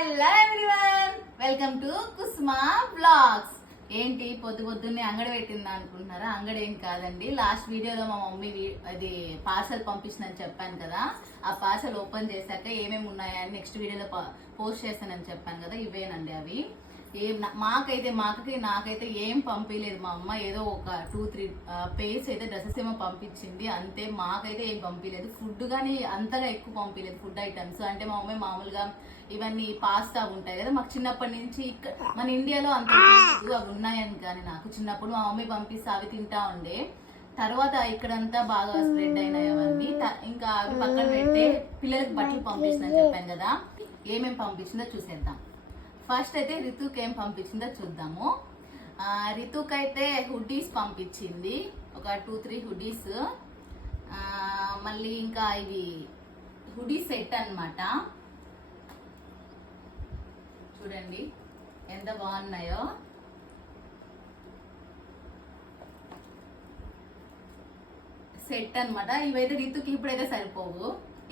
Hello everyone, welcome to Kusma blogs. ఏంటి పొద్దున్నే అంగడి పెట్టిందా అనుకుంటున్నారా? అంగడి ఏం కాదండి. లాస్ట్ వీడియోలో మా మమ్మీ అది పార్సల్ పంపించిందని చెప్పాను కదా. ఆ పార్సల్ ఓపెన్ చేశాక ఏమేమి ఉన్నాయని నెక్స్ట్ వీడియోలో పోస్ట్ చేస్తానని చెప్పాను కదా. ఇవేనండి అవి. నాకైతే ఏం పంపించలేదు. మా అమ్మ ఏదో ఒక 2-3 పేర్స్ అయితే డ్రెస్సెస్ ఏమో పంపించింది అంతే. మాకైతే ఏం పంపించలేదు. ఫుడ్ కానీ అంతగా ఎక్కువ పంపించలేదు. ఫుడ్ ఐటమ్స్ అంటే మా మమ్మీ మామూలుగా ఇవన్నీ పాస్తా ఉంటాయి కదా, మాకు చిన్నప్పటి నుంచి మన ఇండియాలో అంత అవి ఉన్నాయని. కానీ నాకు చిన్నప్పుడు మా మమ్మీ పంపిస్తే అవి తింటా ఉండే. తర్వాత ఇక్కడంతా బాగా స్ప్రెడ్ అయినాయి అవన్నీ. ఇంకా అవి పక్కన పెట్టే పిల్లలకి బట్టలు పంపించిందని చెప్పాను కదా. ఏమేమి పంపించిందో చూసేద్దాం. ఫస్ట్ అయితే రితుకి ఏం పంపించిందో చూద్దాము. రితుకి అయితే హుడ్డీస్ పంపించింది, ఒక 2-3 హుడ్డీస్. మళ్ళీ ఇంకా ఇవి హుడీ సెట్ అన్నమాట. చూడండి ఎంత బాగున్నాయో. సెట్ అన్నమాట. ఇవైతే రితుకి ఇప్పుడైతే సరిపోవు,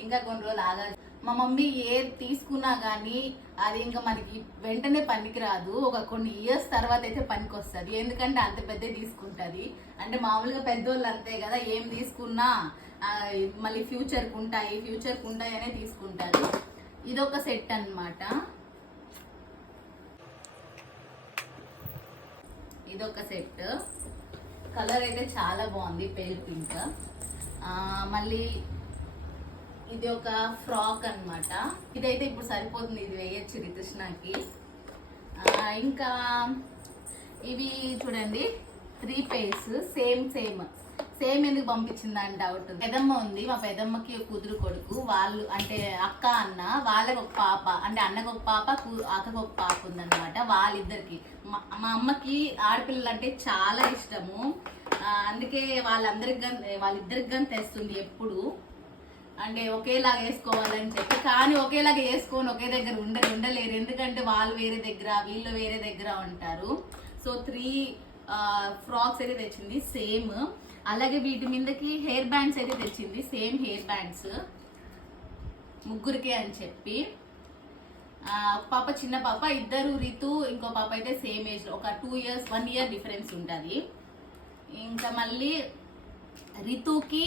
ఇంకా కొన్ని రోజులు ఆగాలి. మా మమ్మీ ఏది తీసుకున్నా కానీ అది ఇంకా మనకి వెంటనే పనికి రాదు. ఒక కొన్ని ఇయర్స్ తర్వాత అయితే పనికి వస్తుంది. ఎందుకంటే అంత పెద్ద తీసుకుంటుంది. అంటే మామూలుగా పెద్దోళ్ళు అంతే కదా, ఏం తీసుకున్నా మళ్ళీ ఫ్యూచర్కి ఉంటాయి అనే తీసుకుంటారు. ఇదొక సెట్ అన్నమాట. ఇదొక సెట్. కలర్ అయితే చాలా బాగుంది, పేల్ పింక్. మళ్ళీ ఇది ఒక ఫ్రాక్ అన్నమాట. ఇదైతే ఇప్పుడు సరిపోతుంది, ఇది వేయచ్చు రితృష్ణకి. ఇంకా ఇవి చూడండి 3 పేర్స్ సేమ్ ఎందుకు పంపించిందని డౌట్. పెదమ్మ ఉంది, మా పెదమ్మకి కూతురు కొడుకు. వాళ్ళు అంటే అక్క అన్న, వాళ్ళకి ఒక పాప, అంటే అన్నకు ఒక పాప అక్కకు ఒక పాప ఉందన్నమాట. వాళ్ళిద్దరికి మా అమ్మకి ఆడపిల్లలు అంటే చాలా ఇష్టము. అందుకే వాళ్ళిద్దరికి కానీ తెస్తుంది ఎప్పుడు. అంటే ఒకేలాగా వేసుకోవాలని చెప్పి, కానీ ఒకేలాగా వేసుకొని ఒకే దగ్గర ఉండలేరు. ఎందుకంటే వాళ్ళు వేరే దగ్గర, వీళ్ళు వేరే దగ్గర ఉంటారు. సో 3 ఫ్రాక్స్ అయితే తెచ్చింది సేమ్. అలాగే వీటి మీదకి హెయిర్ బ్యాండ్స్ అయితే తెచ్చింది, సేమ్ హెయిర్ బ్యాండ్స్ ముగ్గురికి అని చెప్పి. పాప చిన్న పాప, ఇద్దరు రితు ఇంకో పాప అయితే సేమ్ ఏజ్ లో, ఒక 1 ఇయర్ డిఫరెన్స్ ఉంటుంది. ఇంకా మళ్ళీ రితుకి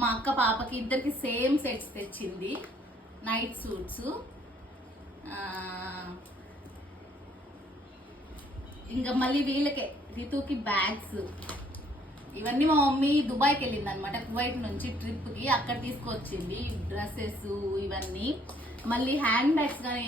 మా అక్క పాపకి ఇద్దరికి సేమ్ సెట్స్ తెచ్చింది, నైట్ సూట్స్. ఇంకా మళ్ళీ వీళ్ళకే రితుకి బ్యాగ్స్. ఇవన్నీ మా మమ్మీ దుబాయ్కి వెళ్ళింది అనమాట, కువైట్ నుంచి ట్రిప్కి. అక్కడ తీసుకొచ్చింది డ్రెస్సెస్ ఇవన్నీ. మళ్ళీ హ్యాండ్ బ్యాగ్స్ కానీ